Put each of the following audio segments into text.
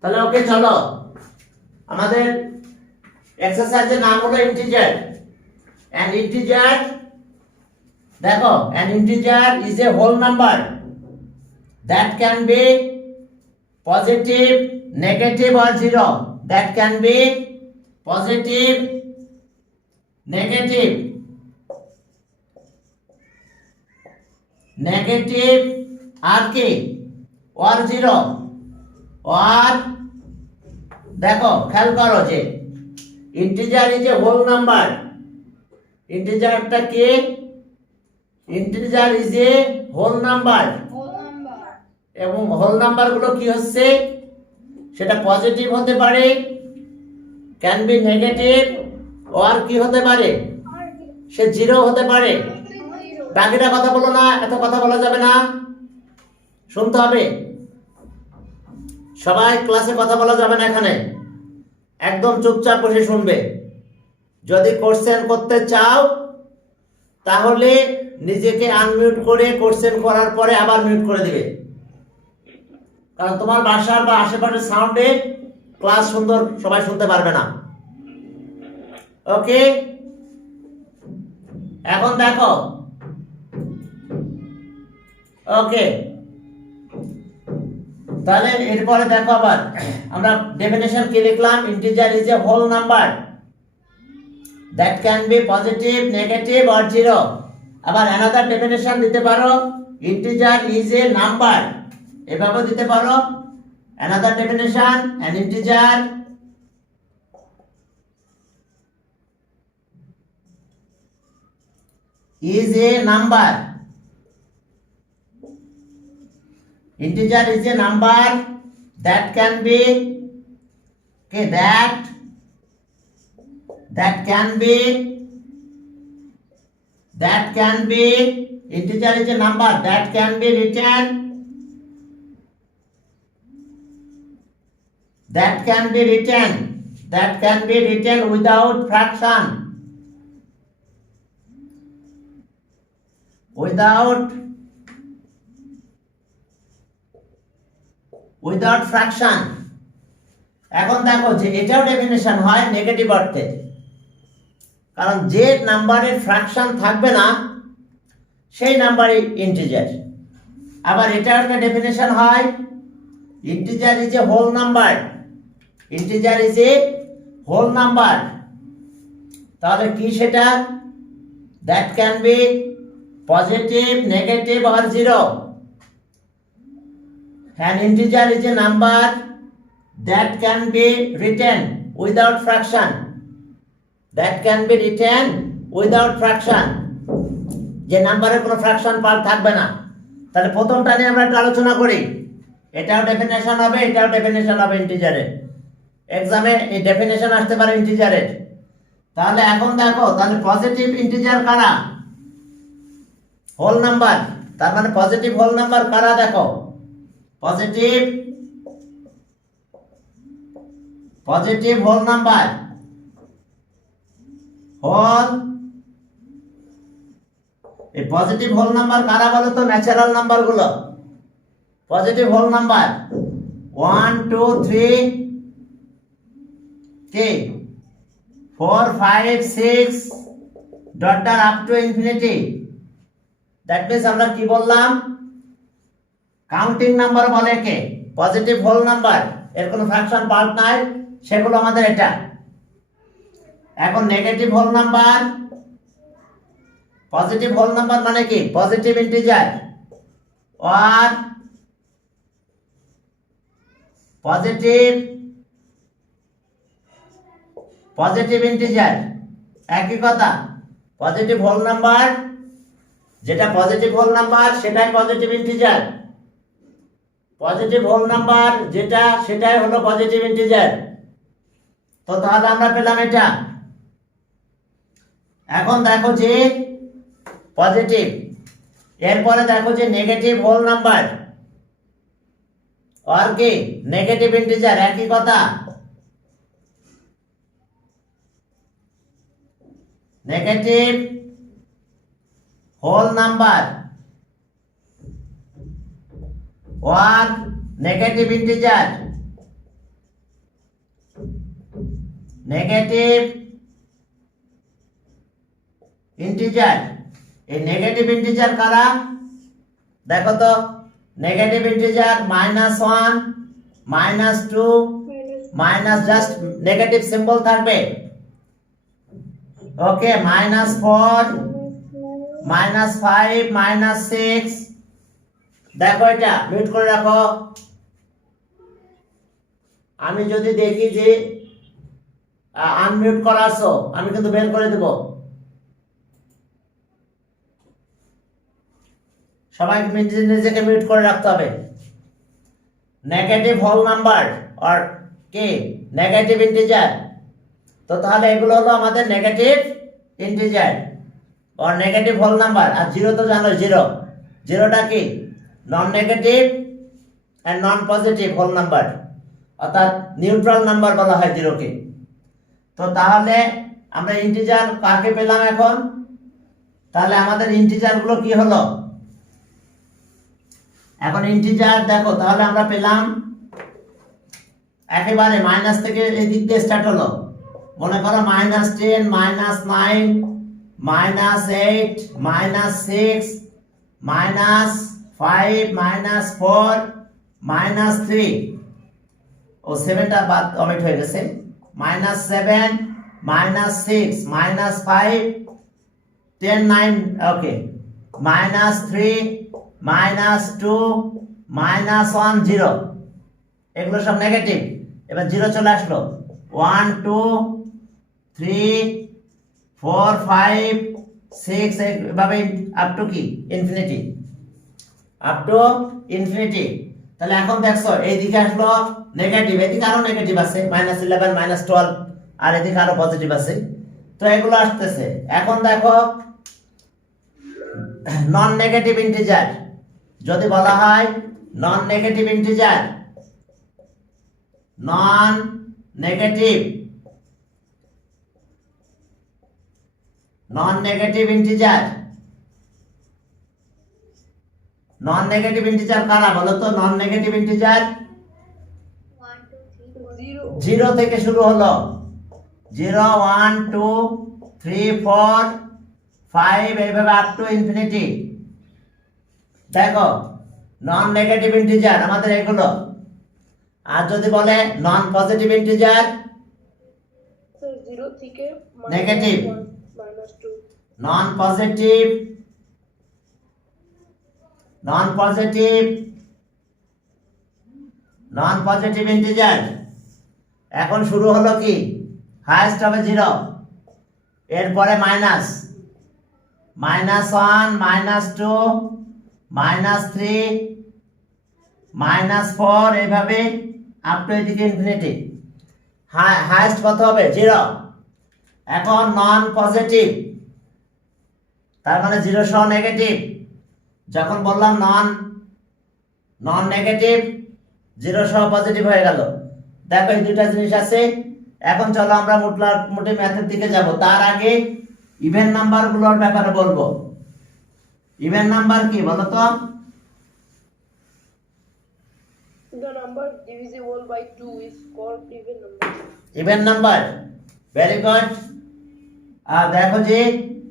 তাহলে ওকে চলো আমাদের এক্সারসাইজের নাম হলো ইন্টিজার। অ্যান ইন্টিজার, দেখো an integer is a whole number that can be positive, negative or zero. That can be positive, negative, আর কি or zero or দেখো খেয়াল করো যে integer is a whole number. ইন্টিজারটা কি? Integer is a whole number এবং whole number গুলো কি হচ্ছে, সেটা পজিটিভ হতে পারে, ক্যান বি নেগেটিভ, আর কি হতে পারে, সে জিরো হতে পারে। বাকিটা কথা বলো না, এত কথা বলা যাবে না, শুনতে হবে। সবাই ক্লাসে কথা বলা যাবে না, এখানে একদম চুপচাপ বসে শুনবে। যদি কোশ্চেন করতে চাও তাহলে নিজেকে আনমিউট করে কোশ্চেন করার পরে আবার মিউট করে দিবে, কারণ তোমার বাসার বা আশেপাশের সাউন্ডে ক্লাস সুন্দর সবাই শুনতে পারবে না। ওকে, এখন দেখো। ওকে, তাহলে এরপরে দেখো আবার আমরা ডেফিনেশন কি লিখলাম। Integer is a whole number that can be positive, negative or zero. আবার অ্যানাদার ডেফিনেশন দিতে পারো, ইন্টিজার ইজ এ নাম্বার, এভাবে দিতে পারো। Another definition, an integer is a number. Integer is a number that can be, okay, that can be integer is a number that can be written, that can be written without fraction, without fraction. এখন দেখো যে এটাও definition হয় negative অর্থে, কারণ যে নাম্বারের fraction থাকবে না সেই নাম্বারই ইন্টিজার। আবার এটা একটা ডেফিনেশন হয়, integer is a whole number. Integer is a whole number, তাহলে কি সেটা? That can be positive, negative or zero. An integer is a number that can be written without fraction. That can be written without fraction. যে নাম্বারের কোনো fraction part থাকবে না। তাহলে প্রথমটা নিয়ে আমরা একটা আলোচনা করি। এটাও ডেফিনেশন হবে, এটাও ডেফিনেশন হবে ইন্টিজারের। এক্সামে এই ডেফিনেশন আসতে পারে ইন্টিজারের। তাহলে এখন দেখো, তাহলে পজিটিভ ইন্টিজার কারা? Whole number. তার মানে পজিটিভ হোল নাম্বার কারা? দেখো, পজিটিভ হোল নাম্বার, এই পজিটিভ হোল নাম্বার কারা বলো তো? ন্যাচারাল নাম্বার গুলো। পজিটিভ হোল নাম্বার 1 2 3 কে 4 5 6 dot dot up to infinity. That means আমরা কি বললাম? কাউন্টিং নাম্বার বলে কে? পজিটিভ হোল নাম্বার, এর কোনো ফ্র্যাকশন পার্ট নাই, সেগুলো আমাদের এটা। এখন negative whole number, positive whole number মানে কি? পজিটিভ ইন্টিজার আর পজিটিভ ইন্টিজার একই কথা। পজিটিভ হোল নাম্বার, যেটা পজিটিভ হোল নাম্বার সেটাই positive integer. Positive whole number যেটা, সেটাই হলো পজিটিভ ইন্টিজার। তো তাহলে আমরা পেলাম এটা। এখন দেখো যে পজিটিভ, এরপরে দেখো যে নেগেটিভ হোল নাম্বার আর কি নেগেটিভ ইন্টিজার, একই কথা। Negative whole number or negative integer negative integer. এই নেগেটিভ ইন্টিজার কারা দেখো তো, negative integer -1 -2 minus, just negative symbol থাকবে। ওকে, -4 -5 -6। দেখো এটা মিউট করে রাখো। আমি যদি দেখি যে আনমিউট করা আছো, আমি কিন্তু বের করে দেব। সবাই নিজেকে মিউট করে রাখতে হবে। নেগেটিভ হোল নাম্বার আর কি নেগেটিভ ইন্টিজার। তো তাহলে এগুলো হলো আমাদের নেগেটিভ ইন্টিজার আর নেগেটিভ হোল নাম্বার। আর জিরো তো জানো, জিরোটা কি non negative and non positive whole number, অর্থাৎ নিউট্রাল নাম্বার বলা হয় জিরোকে। তো তাহলে আমরা ইন্টিজার কাকে পেলাম এখন? তাহলে আমাদের ইন্টিজার গুলো কি হলো এখন? ইন্টিজার দেখো, তাহলে আমরা পেলাম একেবারে মাইনাস থেকে এই দিক দিয়ে স্টার্ট হলো। মনে করো -10 -9 -8 -6 -5 -4 -3। ও 7টা বাদ অমিট হয়ে গেছে। -7 -6 -5 10 9 ওকে -3 -2 -1 0। এগুলো সব নেগেটিভ। এবার জিরো চলে আসলো। 1 2 3 4 5 6 এভাবে আপ টু কি ইনফিনিটি, আপ টু ইনফিনিটি। তাহলে এখন দেখছো এইদিকে আসলো নেগেটিভ, এদিকে আরো নেগেটিভ আছে -11 -12, আর এদিকে আরো পজিটিভ আছে। তো এগুলো আসতেছে। এখন দেখো নন নেগেটিভ ইন্টিজার, যদি বলা হয় non negative integer, non negative integer, non negative integer কারা বলো তো? নন নেগেটিভ ইন্টিজার 0 থেকে শুরু হলো। 0 1 2 3 4 5 এইভাবে আপ টু ইনফিনিটি। দেখো নন নেগেটিভ ইন্টিজার আমাদের এগুলো। আর যদি বলে নন পজিটিভ ইন্টিজার, 0 থেকে নেগেটিভ, -2 নন পজিটিভ ইন্টিজার। এখন শুরু হলো কি, হাইয়েস্ট হবে 0, এরপরে মাইনাস, -1 -2 -3 -4 এইভাবে আপ টু এদিকে ইনফিনিটি। হাইয়েস্ট কত হবে? 0। এখন নন পজিটিভ, তার মানে 0 সহ নেগেটিভ। যখন বললাম নন নেগেটিভ, 0 সহ পজিটিভ হয়ে গেল। দেখো এই দুইটা জিনিস আছে। এখন চলো আমরা মোটামুটি ম্যাথের দিকে যাব। তার আগে ইভেন নাম্বার গুলোর ব্যাপারে বলবো। ইভেন নাম্বার কি বলো তো? The number divisible by 2 is called even number. Even number, very good. দেখো যে,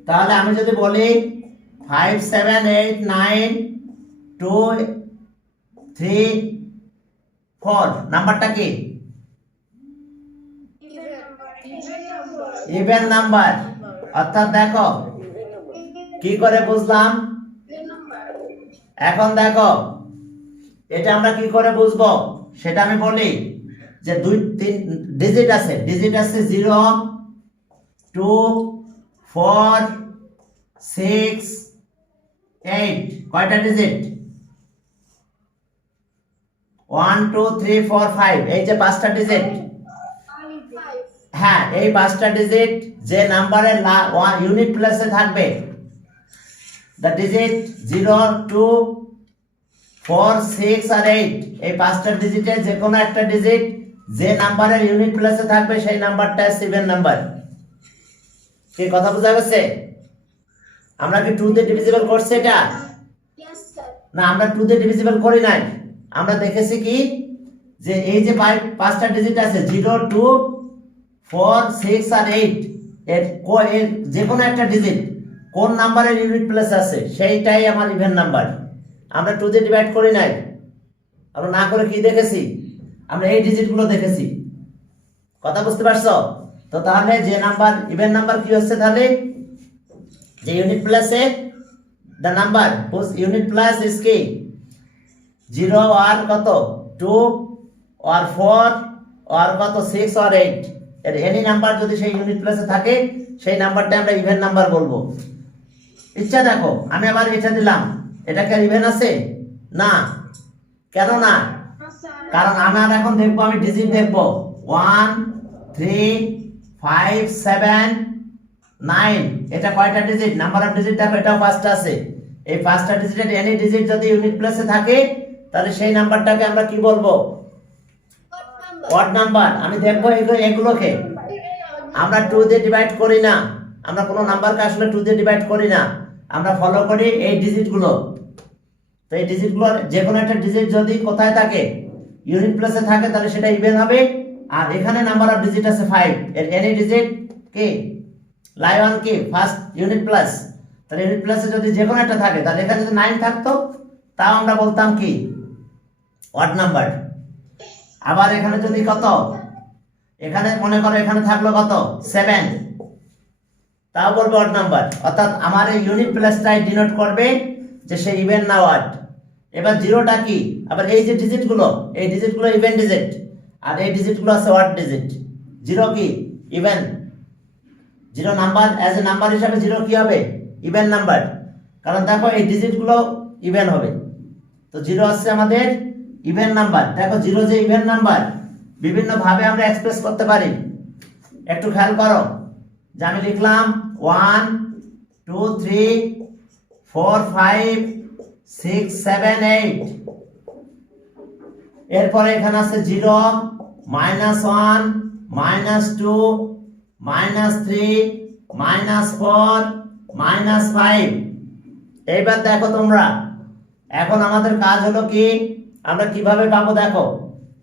তাহলে আমি যদি বলি 5 7 8 9 2 3 4, নাম্বারটা কি? Even number. অর্থাৎ দেখো কি করে বুঝলাম। এখন দেখো এটা আমরা কি করে বুঝবো সেটা আমি বলি। যে 2 3 ডিজিট আছে, 0 2 4 6 8, কয়টা ডিজিট? 1 2 3 4 5, এই যে 5টা ডিজিট। হ্যাঁ, এই 5টা ডিজিট যে নাম্বারের ইউনিট প্লেসে থাকবে, দ্য ডিজিট 0 2 4 6 আর 8, এই 5টা ডিজিটের যে কোনো একটা ডিজিট যে নাম্বারের ইউনিট প্লেসে থাকবে সেই নাম্বারটা ইভেন নাম্বার। কি কথা বোঝা গেছে? আমরা কি 2 দিয়ে ডিভিজিবল করছি এটা? না, আমরা 2 দিয়ে ডিভিজিবল করি নাই। আমরা দেখেছি কি যে এই যে 5টা ডিজিট আছে 0 2 4, 6 আর 8 এর যে কোনো একটা ডিজিট কোন নাম্বারের ইউনিট প্লেস আছে সেইটাই আমার ইভেন নাম্বার। আমরা 2 দিয়ে ডিভাইড করি নাই, আমরা না করে কি দেখেছি, আমরা এই ডিজিটগুলো দেখেছি। কথা বুঝতে পারছো? তো তাহলে যে নাম্বার ইভেন নাম্বার কি হচ্ছে, তাহলে যে ইউনিট প্লেসে the number whose unit plus is কি 0 or কত 2 or 4 or কত 6 or 8 এর এনি নাম্বার যদি সেই ইউনিট প্লেসে থাকে সেই নাম্বারটা আমরা ইভেন নাম্বার বলবো। ইচ্ছা দেখো আমি আবার এটা দিলাম, এটা কি ইভেন আছে? না। কেন না? কারণ আমার এখন দেখবো, আমি ডিজিট দেখবো 1 3 5 7 9, এটা কয়টা ডিজিট? নাম্বার অফ ডিজিট দেখো, এটাও ফার্স্ট আছে। এই ফার্স্টটা ডিজিটের এনি ডিজিট যদি ইউনিট প্লেসে থাকে তাহলে সেই নাম্বারটাকে আমরা কি বলবো? Odd number. আমি দেখবো এগুলোকে আমরা 2 দিয়ে ডিভাইড করি না, আমরা কোনো নাম্বারকে আসলে 2 দিয়ে ডিভাইড করি না, আমরা ফলো করি এই ডিজিটগুলো। তো এই ডিজিটগুলোর যে কোনো একটা ডিজিট যদি কোথায় থাকে ইউনিট প্লেসে থাকে তাহলে সেটা ইভেন হবে। আর এখানে নাম্বার অফ ডিজিট আছে 5, এর এনি ডিজিট কি লাই অন কি ফার্স্ট ইউনিট প্লাস, তাহলে ইউনিট প্লাসে যদি যে কোনো একটা থাকে তাহলে এখানে যদি 9 থাকতো তাও আমরা বলতাম কি অড নাম্বার। আবার এখানে যদি কত, এখানে মনে করো এখানে থাকলো কত 7, তাও বলবে অড নাম্বার। অর্থাৎ আমার এই ইউনিট প্লাসটাই ডিনোট করবে যে সে ইভেন না অড। এবার জিরোটা কি, আবার এই যে ডিজিটগুলো এই ডিজিটগুলো ইভেন ডিজিট আর এই ডিজিটগুলো আছে অড ডিজিট। জিরো কি even, zero number as a number হিসাবে জিরো কি হবে ইভেন নাম্বার, কারণ দেখো এই ডিজিটগুলো ইভেন হবে। তো জিরো আসছে আমাদের ইভেন নাম্বার। দেখো জিরো যে ইভেন নাম্বার বিভিন্ন ভাবে আমরা এক্সপ্রেস করতে পারি। একটু খেয়াল করো যে আমি লিখলাম 1 2 3 4 5 6 7 8, এরপরে এখানে আছে 0 -1 -2 -3 -4 -5। এইবার দেখো তোমরা, এখন আমাদের কাজ হলো কি, আমরা কিভাবে পাবো? দেখো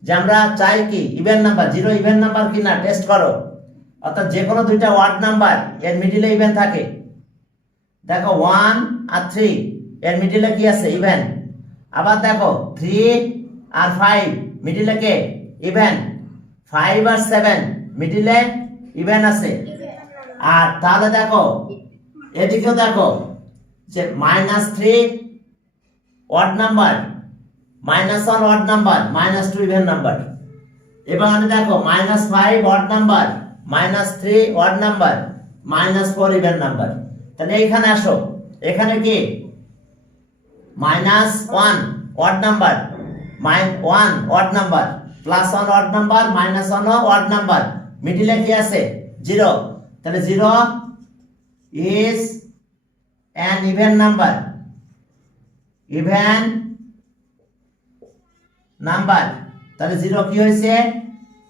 যে আমরা চাই কি even number, zero even number কিনা টেস্ট করো। অর্থাৎ যে কোনো দুইটা ওয়ার্ড নাম্বার এর মিডিলে ইভেন থাকে। দেখো 1 আর 3 এর মিডিলে কি আছে ইভেন। আবার দেখো 3 আর 5 মিডিলে কে ইভেন, 5 আর 7 মিডিলে ইভেন আছে। আর তাহলে দেখো এদিকেও দেখো যে -3 odd number, -1 odd number, -2 even number. এবং আমি দেখো -5 odd number, -3 odd number, -4 even number. তাহলে এইখানে আসো, এখানে কি -1 odd number, -1 odd number, +1 odd number, -1 odd number, মিডিলে কি আছে 0। তাহলে 0 is an even number, even number। তাহলে 0 কি হয়েছে,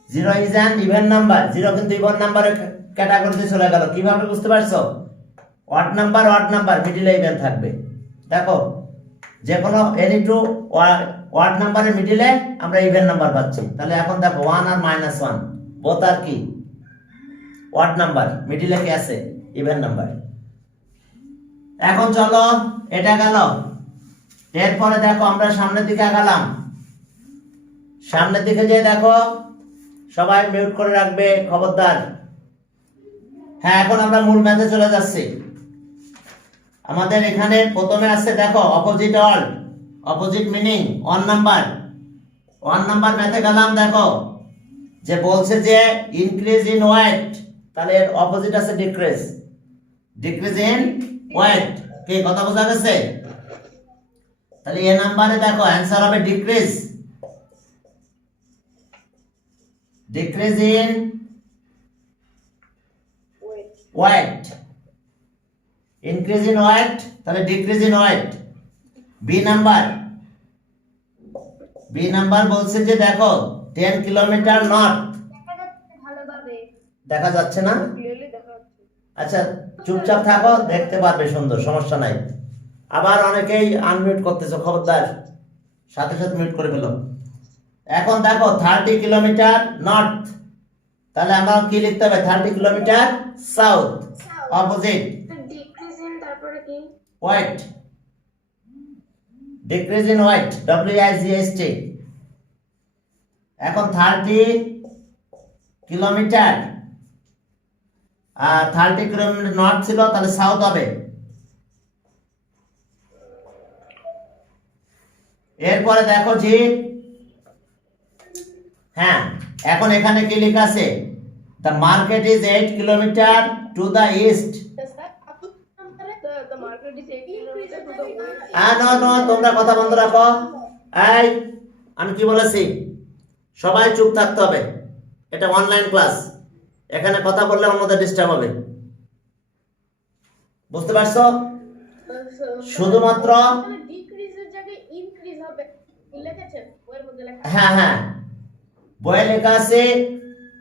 0 is an even number। 0 কিন্তু ইভেন নাম্বারের ক্যাটাগরিতে চলে গেল। কিভাবে বুঝতে পারছো? অড নাম্বার মিডিলে ইভেন থাকবে। দেখো যে কোনো এনি টু অড নাম্বারের মিডিলে আমরা ইভেন নাম্বার পাচ্ছি। তাহলে এখন দেখো 1 আর -1 বোথ আর কি অড নাম্বার, মিডিলে কি আছে ইভেন নাম্বার। এখন চলো এটা গেল। এরপরে দেখো আমরা সামনের দিকে আগালাম। সামনের দিকে যে দেখো সবাই মিউট করে রাখবে খবরদার। হ্যাঁ, এখন আমরা মূল ম্যাথে চলে যাচ্ছি। আমাদের এখানে প্রথমে আছে দেখো opposite odd, opposite meaning 1 number. 1 number ম্যাথে গেলাম। দেখো যে বলছে যে ইনক্রিজ ইন ওয়েট, তাহলে এর অপোজিট আছে ডিক্রিজ, ডিক্রিজ ইন ওয়েট। কি কথা বোঝা গেছে? তাহলে এ নাম্বারে দেখো অ্যানসার হবে decrease, decrease in weight, increase in weight, তাহলে decrease in weight. B number বলছে যে দেখো 10 কিলোমিটার নর্থ। দেখা যাচ্ছে না? ক্লিয়ারলি দেখা যাচ্ছে। আচ্ছা চুপচাপ থাকো, দেখতে পারবে সুন্দর, সমস্যা নাই। আবার অনেকেই আনমিউট করতেছো, খবরদার সাথে সাথে মিউট করে ফেলো। এখন দেখো 30 কিলোমিটার নর্থ, তাহলে আমরা কি লিখতে হবে 30 kilometre south opposite decrease in তারপরে কি weight decrease in weight WIGST এখন 30 কিলোমিটার 30 কিলোমিটার নর্থ ছিল তাহলে সাউথ হবে এরপরে দেখো জি হ্যাঁ এখন এখানে কি লেখা আছে the market is 8 kilometre to the east the market is 8 kilometers to the west. No তোমরা কথা বন্ধ রাখো এই আমি কি বলেছি সবাই চুপ থাকতে হবে এটা অনলাইন ক্লাস এখানে কথা বললে অন্যদের ডিস্টার্ব হবে বুঝতে পারছো শুধুমাত্র ডিক্রিজের জায়গায় ইনক্রিজ হবে লিখেছেন বইয়ের মধ্যে লেখা হ্যাঁ হ্যাঁ বইয়ে লেখা আছে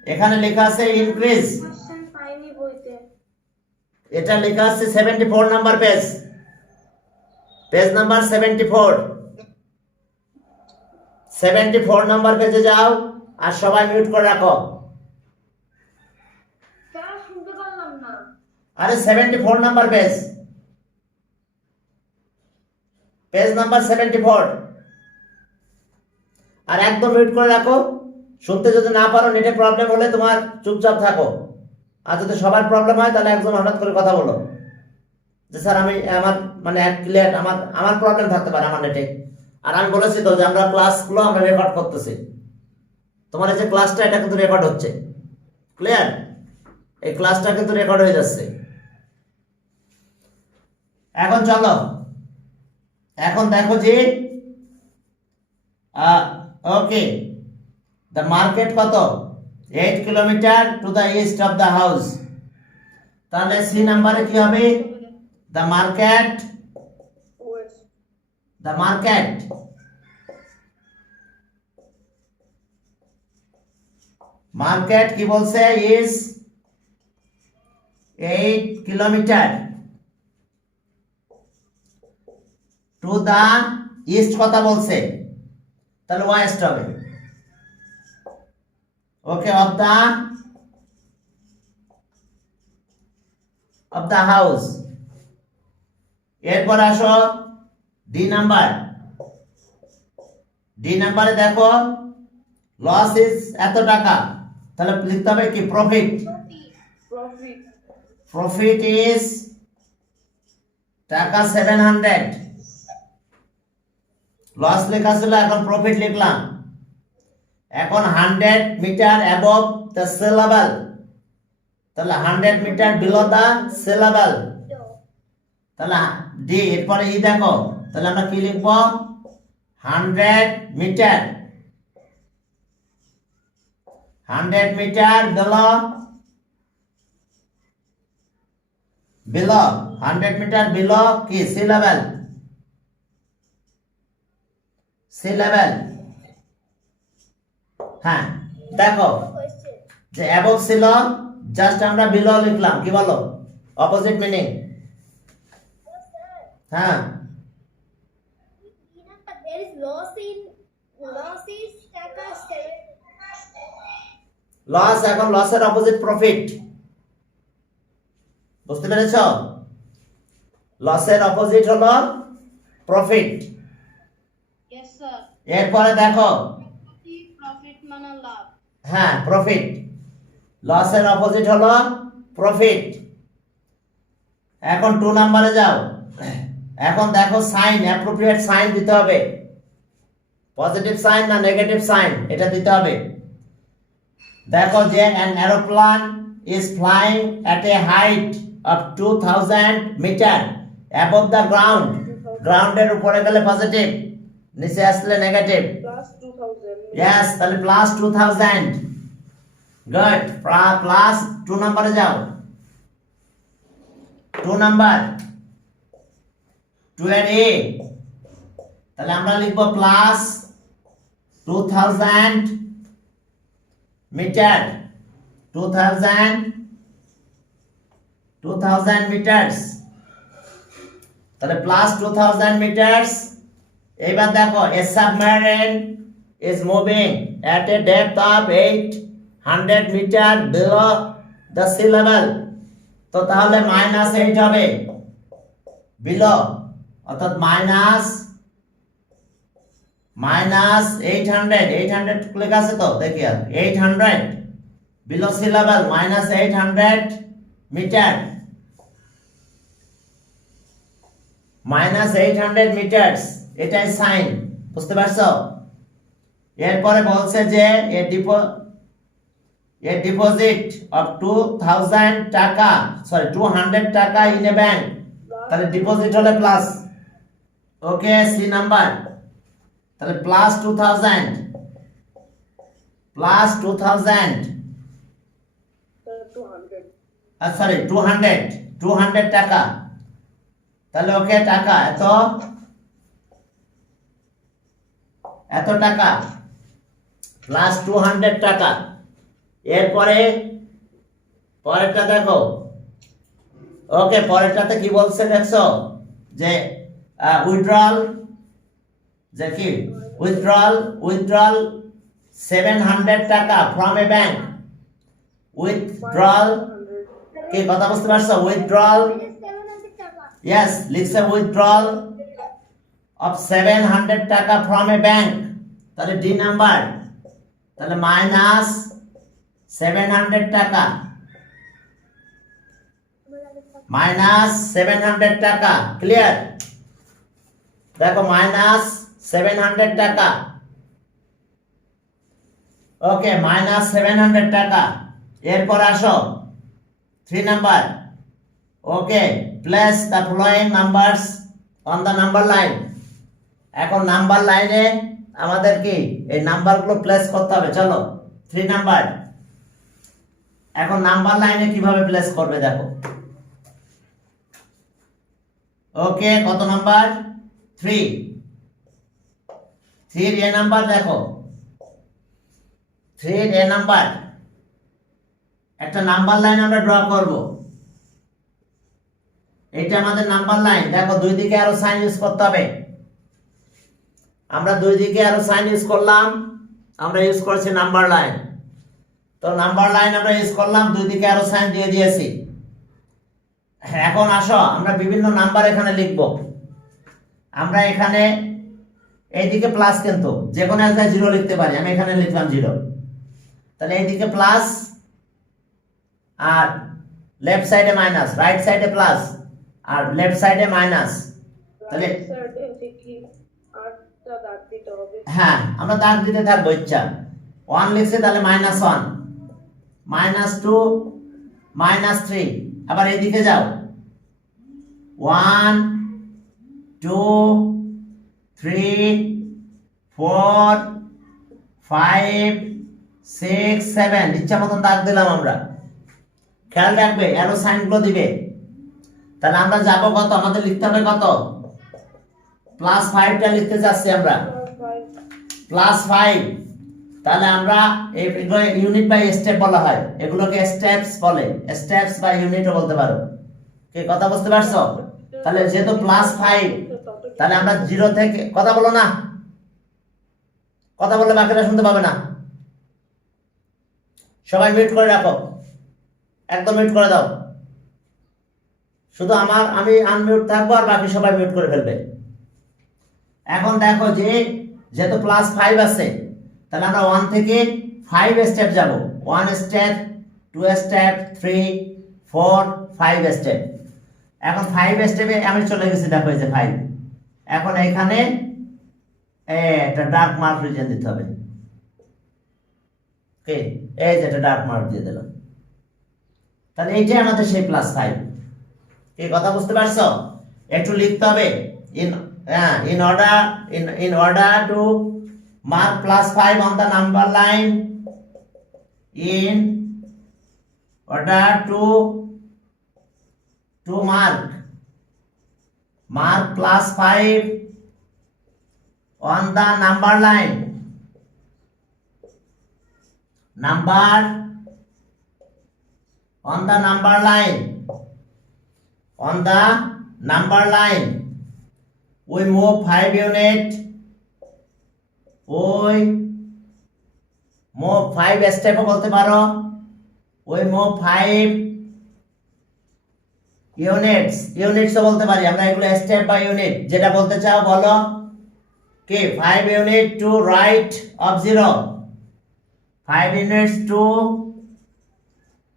এখানে লেখা আছে ইনক্রিজ কোশ্চেন পাইনি বইতে এটা লেখা আছে 74 নাম্বার পেজ নাম্বার 74 নাম্বার পেজে যাও আর সবাই মিউট করে রাখো স্যার শুনতে পারলাম না আরে 74 নাম্বার পেজ নাম্বার 74 আর একদম মিউট করে রাখো শুনতে যদি না পারো নেটে প্রবলেম হলে তোমার চুপচাপ থাকো আর যদি সবার প্রবলেম হয় তাহলে একজন হঠাৎ করে কথা বলো যে স্যার আমি আমার মানে ক্লিয়ার আমার প্রবলেম থাকতে পারে আমার নেটে আর আমি বলেছি তো যে আমরা ক্লাসগুলো আমরা রেকর্ড করতেছি তোমার এই যে ক্লাসটা এটা কিন্তু রেকর্ড হচ্ছে ক্লিয়ার এই ক্লাসটা কিন্তু রেকর্ড হয়ে যাচ্ছে এখন চলো এখন দেখো যে ওকে দ্য মার্কেট কত 8 kilometre to the east of the house তাহলে সি নাম্বারে কি হবে দ্য মার্কেট ওয়েস্ট মার্কেট কি বলছে is 8 kilometre to the east কথা বলছে তাহলে ওয়েস্ট হবে ওকে অফ দা হাউস এরপর আসো ডি নাম্বারে দেখো লস ইজ এত টাকা তাহলে লিখতে হবে কি প্রফিট প্রফিট ইজ টাকা 700 লস লেখা ছিল এখন প্রফিট লিখলাম এখন 100 metre above the sea level তাহলে 100 metre below the sea level তাহলে ডি এরপরে ই দেখো তাহলে আমরা কি লিখব 100 metre 100 metre below 100 metre below কি সি লেভেল হ্যাঁ দেখো যে অ্যাবভ ছিল জাস্ট আমরা বিলো লিখলাম কি বলো অপোজিট মিনিং হ্যাঁ There is loss is taka loss এখন লসের অপোজিট প্রফিট বুঝতে পেরেছো লসের অপোজিট হলো প্রফিট Yes sir. এরপরে দেখো Profit মানে লাভ হ্যাঁ প্রফিট লসের অপোজিট হলো প্রফিট এখন 2 নম্বরে যাও এখন দেখো সাইন অ্যাপ্রোপ্রিয়েট সাইন দিতে হবে পজিটিভ সাইন না নেগেটিভ সাইন এটা দিতে হবে দেখো যে an aeroplane is flying at a height of 2000 meter above the ground গ্রাউন্ডের উপরে গেলে পজিটিভ নিচে আসলে নেগেটিভ plus 2000 yes তাহলে প্লাস 2000 গুড প্লাস 2 নম্বরে যাও 2 নাম্বার 2 এর এ তাহলে আমরা লিখব প্লাস 2000 মিটার 2000 মিটারস তাহলে প্লাস 2000 মিটারস এবার দেখো a submarine is moving at a depth of 100 metre below the sea level, তো তাহলে -8 হবে below, অর্থাৎ -800 লেখা আছে তো দেখি আর 800 below sea level -800 metre, -800 metres, এটাই সাইন, বুঝতে পারছো? এরপরে বলছে যে a deposit of 2000 টাকা, সরি 200 টাকা ইন এ ব্যাংক, তাহলে ডিপোজিট হলে প্লাস, ওকে সি নাম্বার, তাহলে প্লাস 2000 সরি 200 টাকা, তাহলে ওকে টাকা এত টাকা প্লাস 200 টাকা। এরপরে পরেরটা দেখো, ওকে পরেরটাতে কি বলছে দেখছো, যে উইথড্রল, যে কি উইথড্রল 700 টাকা ফ্রম এ ব্যাংক, উইথড্রল, কি কথা বুঝতে পারছো? উইথড্রল, ইয়েস লিখছে উইথড্রল অফ 700 টাকা ফ্রম এ ব্যাংক, তাহলে ডি নাম্বার, তাহলে -700 টাকা, -700 টাকা, ক্লিয়ার? দেখো -700 টাকা, ওকে -700 টাকা। এরপর আসো 3 number, okay place the following numbers on the number line. এখন নাম্বার লাইনে আমাদের কি এই নাম্বারগুলো প্লেস করতে হবে, চলো 3 নাম্বার। এখন নাম্বার লাইনে কিভাবে প্লেস করবে দেখো, ওকে কত নাম্বার? 3 এ নাম্বার, দেখো 3 এ নাম্বার, একটা নাম্বার লাইন আমরা ড্র করব, এটা আমাদের নাম্বার লাইন। দেখো দুই দিকে আরো সাইন ইউজ করতে হবে, আমরা দুই দিকে আরো সাইন ইউজ করলাম, আমরা ইউজ করেছি নাম্বার লাইন, তো নাম্বার লাইন আমরা ইউজ করলাম, দুই দিকে আরো সাইন দিয়ে দিয়েছি। এখন আসো আমরা বিভিন্ন নাম্বার এখানে লিখব, আমরা এখানে এইদিকে প্লাস, কিন্তু যে কোনো একটা 0 লিখতে পারি, আমি এখানে লিখলাম 0, তাহলে এইদিকে প্লাস আর লেফট সাইডে মাইনাস, রাইট সাইডে প্লাস আর লেফট সাইডে মাইনাস, তাহলে হ্যাঁ আমরা দাগ দিতে থাকবো, ইচ্ছা 1 লিখছে তাহলে -1, -2, -3, আবার এইদিকে যাও 1 2 3 4 5 6 7, ইচ্ছা মতন দাগ দিলাম আমরা, খেয়াল রাখবে অ্যারো সাইনগুলো দিবে। তাহলে আমরা যাবো কত, আমাদের লিখতে হবে কত, +5টা লিখতে যাচ্ছি আমরা, +5, তাহলে আমরা এগুলো ইউনিট বাই স্টেপ বলা হয়, এগুলোকে স্টেপস বলে, স্টেপস বা ইউনিটও বলতে পারো, কি কথা বুঝতে পারছো? তাহলে যেহেতু +5, তাহলে আমরা 0 থেকে, কথা বলো না, কথা বললে বাকিরা শুনতে পাবে না, সবাই মিউট করে রাখো, একদম মিউট করে দাও, শুধু আমি আনমিউট থাকবো আর বাকি সবাই মিউট করে ফেলবে। এখন দেখো যেহেতু +5 আছে, তাহলে আমরা 1 থেকে 5 স্টেপ যাব, 1 স্টেপ 2 স্টেপ 3 4 5 স্টেপ। এখন 5 স্টেপে আমি চলে গেছি, দেখো এই যে 5, এখন এখানে একটা ডার্ক মার্ক রিজন দিতে হবে, ওকে এই যে একটা ডার্ক মার্ক দিয়ে দিলাম, তাহলে এইটাই আমাদের সেই +5, কি কথা বুঝতে পারছো? একটু লিখতে হবে, in order to mark +5 on the number line, in order to mark +5 on the number line, on the number line we move 5 unit, we move 5 স্টেপও বলতে পারো, ওই মুভ 5 ইউনিটসও বলতে পারি আমরা, এগুলো স্টেপ বা ইউনিট, যেটা বলতে চাও বলো। কি 5 unit to right of 0, 5 units to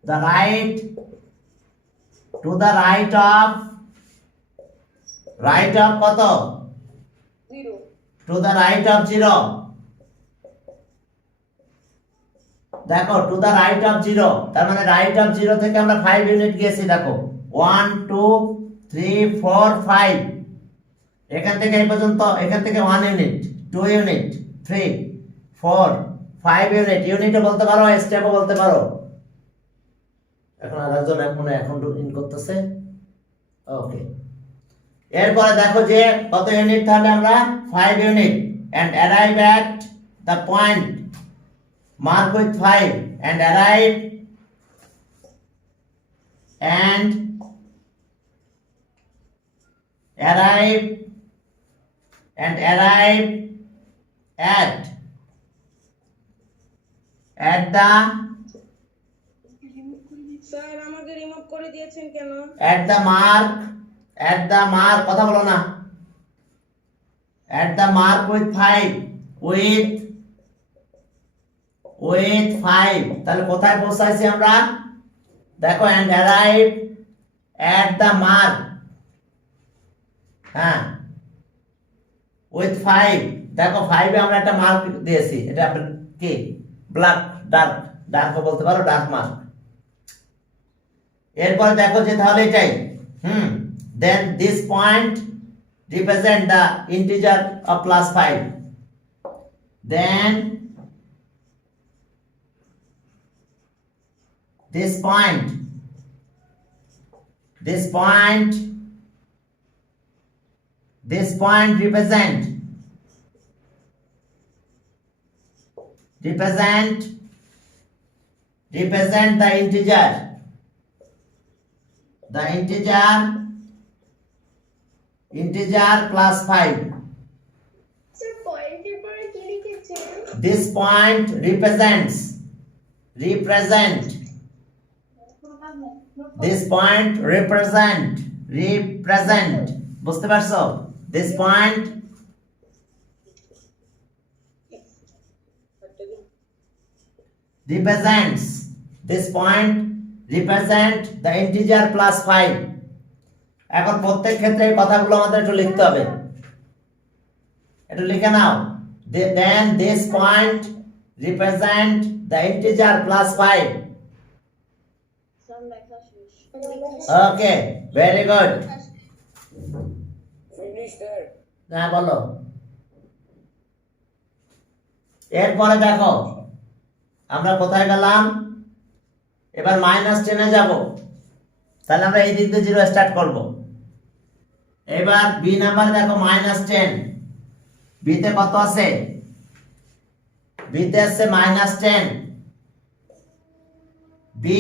the right of কত, 0. To the right of 0। দেখো টু দ্য রাইট অফ 0, তার মানে রাইট অফ 0 থেকে আমরা 5 ইউনিট গিয়েছি। দেখো 1 2 3 4 5, এখান থেকে এই পর্যন্ত, এখান থেকে 1 ইউনিট, 2 ইউনিট, 3 4 5 ইউনিট। ইউনিটও বলতে পারো, স্টেপও বলতে পারো। এখন আরেকজন এখন ইন করতেছে। ওকে, এরপরে দেখো যে কত ইউনিট, তাহলে আমরা 5 unit. and arrive at the point mark with 5 and arrive at the sir আমাকে রিমুভ করে দিয়েছেন কেন? at the mark কথা বলো না, at the mark with 5 with 5, তাহলে কোথায় পৌঁছাইছি আমরা? দেখো and arrive at the mark, হ্যাঁ with 5। দেখো 5 এ আমরা একটা মার্ক দিয়েছি, এটা কি ব্ল্যাক, ডার্ক বলতে পারো, ডার্ক মার্ক। এরপর দেখো যে তাহলে এটাই, then this point represent the integer of +5, then this point represent the integer +5. Sir, পয়েন্টের পরে কি লিখেছেন? This point represent this point represent বুঝতে পারছো? This point represent the integer +5। এখন প্রত্যেক ক্ষেত্রে এই কথাগুলো আমাদের একটু লিখতে হবে, একটু লিখে নাও। Then this point represent the integer +5. Sir লেখা শেষ। ওকে, ভেরি গুড। Finished, sir. হ্যাঁ বলো। এরপরে দেখো আমরা কোথায় গেলাম, এবার -10 এ যাব, তাহলে আমরা এই দিক দিয়ে 0 স্টার্ট করব। এবার বি নাম্বার দেখো -10, বিতে কত আছে? বিতে আছে -10, বি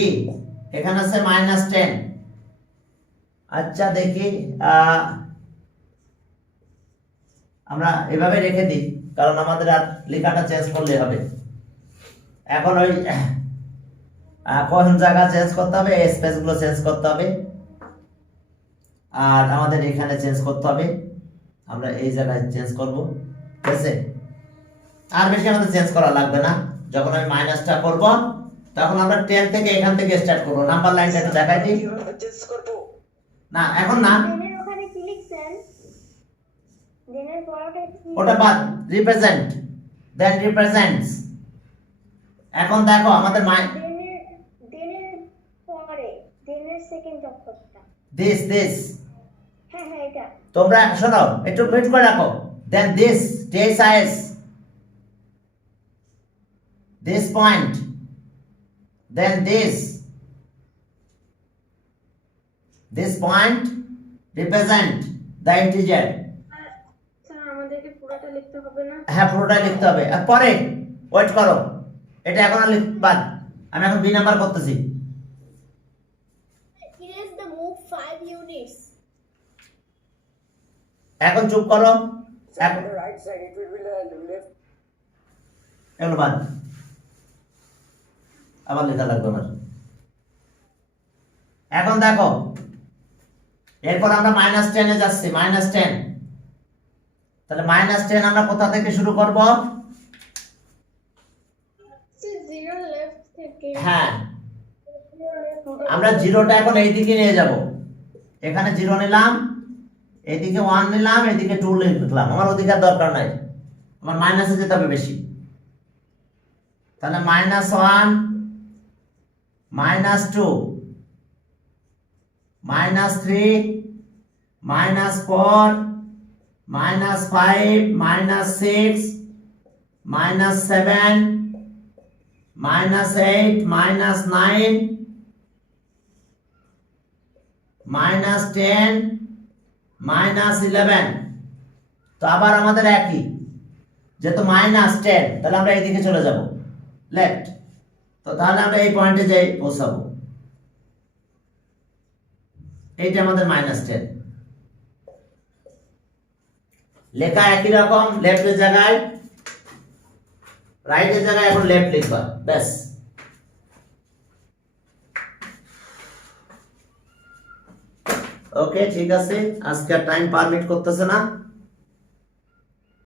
এখানে আছে -10। আচ্ছা দেখি, আমরা এভাবে রেখে দিই, কারণ আমাদের আর লেখাটা চেঞ্জ করলে হবে। এখন ওই কোন জায়গা চেঞ্জ করতে হবে, স্পেস গুলো চেঞ্জ করতে হবে, আর আমাদের এখানে চেঞ্জ করতে হবে। আমরা এই জায়গায় চেঞ্জ করব, ঠিক আছে? আর বেশি আমাদের চেঞ্জ করা লাগবে না। যখন আমি মাইনাসটা করব তখন আমরা 10 থেকে এখান থেকে স্টার্ট করব। নাম্বার লাইনটা একটু দেখাই দিই। চেঞ্জ করব না এখন না, দেনের ওখানে কি লিখছেন? দেনের পরটা কি? ওটা বাদ, রিপ্রেজেন্ট, দেন রিপ্রেজেন্টস। এখন দেখো আমাদের দেনের পরে দেনের সেকেন্ড অক্ষরটা। দিস হ্যাঁ এটা। তোমরা শোনো, একটু মিট করে রাখো। Then this size, this point, then this point represent the integer। Sir আমাদেরকে পুরোটা লিখতে হবে না? হ্যাঁ পুরোটাই লিখতে হবে। আর পরে ওয়েট করো, এটা এখন বাদ, আমি এখন বি নাম্বার করতেছি। Erase the move 5 units. এখন চুপ করো, Sir, on the right side, it will be the left. এগুলো বাদ। আবার লেখা লাগবে আমার। এখন দেখো এরপর আমরা -10 এ যাচ্ছি, -10। তাহলে -10 আমরা কোথা থেকে শুরু করব? জিরো লেফট থেকে হ্যাঁ, আমরা জিরোটা এখন এই দিকে নিয়ে যাব। এখানে 0 নিলাম, এইদিকে 1 নিলাম, এইদিকে 2 লিখলাম। আমার অধিকার দরকার নাই, আমার মাইনাসে যেতে হবে বেশি। তাহলে -1 -2 -3 -4 -5 -6 -7 -8 -9 -10 -11। তো আবার আমাদের একই, যেহেতু -10, তাহলে আমরা এইদিকে চলে যাব লেফট। তো তাহলে আমরা এই পয়েন্টে যাই পৌঁছাবো। এইটা আমাদের -10। লেখা একই রকম, লেফটের জায়গায় রাইটের জায়গায় এখন লেফট লিখবা, ব্যাস। ওকে, ঠিক আছে, আজকে টাইম পারমিট করতেছে না।